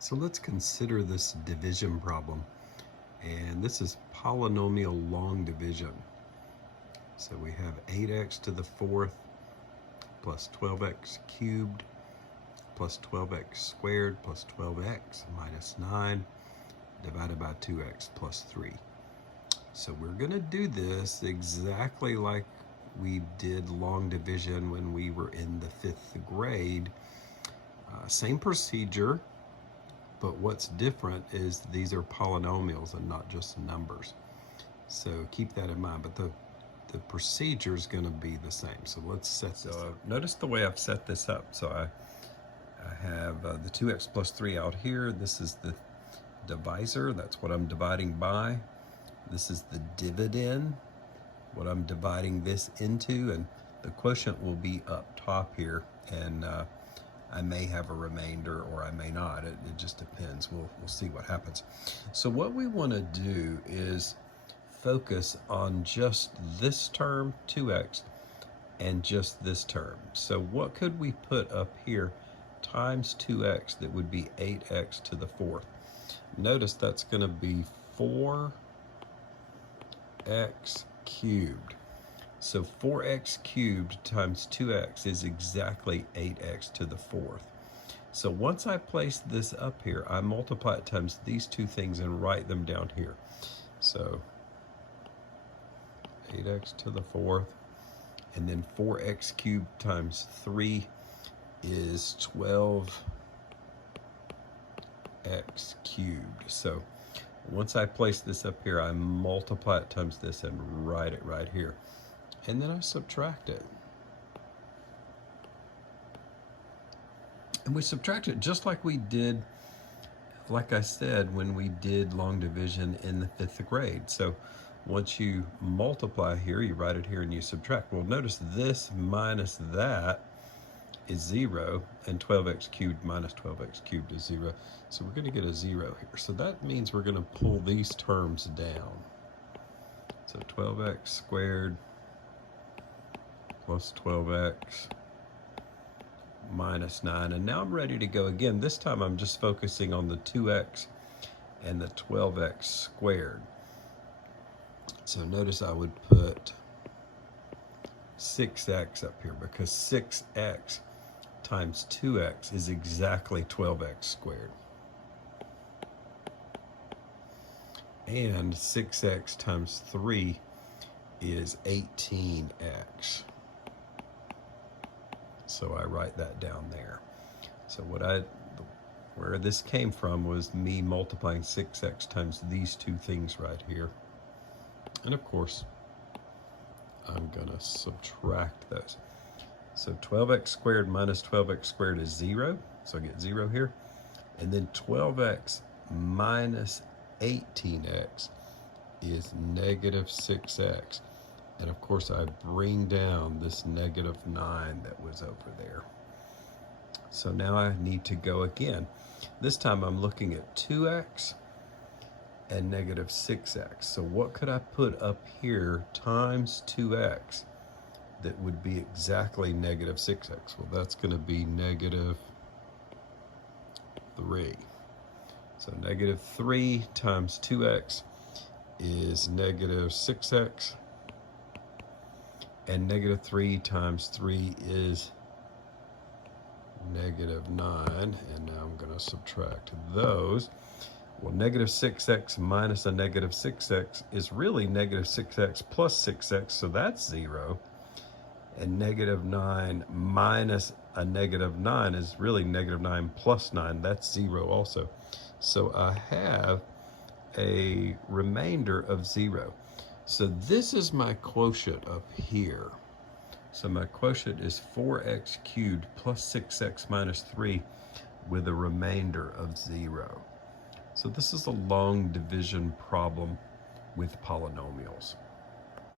So let's consider this division problem. And this is polynomial long division. So we have 8x to the fourth plus 12x cubed plus 12x squared plus 12x minus 9 divided by 2x plus 3. So we're going to do this exactly like we did long division when we were in the 5th grade. Same procedure. But what's different is these are polynomials and not just numbers. So keep that in mind. But the procedure is going to be the same. So let's set this up. Notice the way I've set this up. So I have the 2x plus 3 out here. This is the divisor. That's what I'm dividing by. This is the dividend, what I'm dividing this into. And the quotient will be up top here. And I may have a remainder or I may not. It just depends. We'll see what happens. So what we want to do is focus on just this term, 2x, and just this term. So what could we put up here times 2x that would be 8x to the fourth? Notice that's going to be 4x cubed. So 4x cubed times 2x is exactly 8x to the fourth. So once I place this up here, I multiply it times these two things and write them down here. So 8x to the fourth, and then 4x cubed times 3 is 12x cubed. So once I place this up here, I multiply it times this and write it right here. And then I subtract it. And we subtract it just like we did, like I said, when we did long division in the 5th grade. So once you multiply here, you write it here and you subtract. Well, notice this minus that is 0, and 12x cubed minus 12x cubed is 0. So we're going to get a 0 here. So that means we're going to pull these terms down. So 12x squared plus 12x minus 9. And now I'm ready to go again. This time I'm just focusing on the 2x and the 12x squared. So notice I would put 6x up here because 6x times 2x is exactly 12x squared. And 6x times 3 is 18x. So I write that down there. So where this came from was me multiplying 6x times these two things right here. And of course, I'm gonna subtract those. So 12x squared minus 12x squared is 0. So I get 0 here. And then 12x minus 18x is negative 6x. And of course, I bring down this negative 9 that was over there. So now I need to go again. This time I'm looking at 2x and negative 6x. So what could I put up here times 2x that would be exactly negative 6x? Well, that's going to be negative 3. So negative 3 times 2x is negative 6x. And negative 3 times 3 is negative 9. And now I'm going to subtract those. Well, negative 6x minus a negative 6x is really negative 6x plus 6x, so that's 0. And negative 9 minus a negative 9 is really negative 9 plus 9. That's 0 also. So I have a remainder of 0. So this is my quotient up here. So my quotient is 4x cubed plus 6x minus 3 with a remainder of 0. So this is a long division problem with polynomials.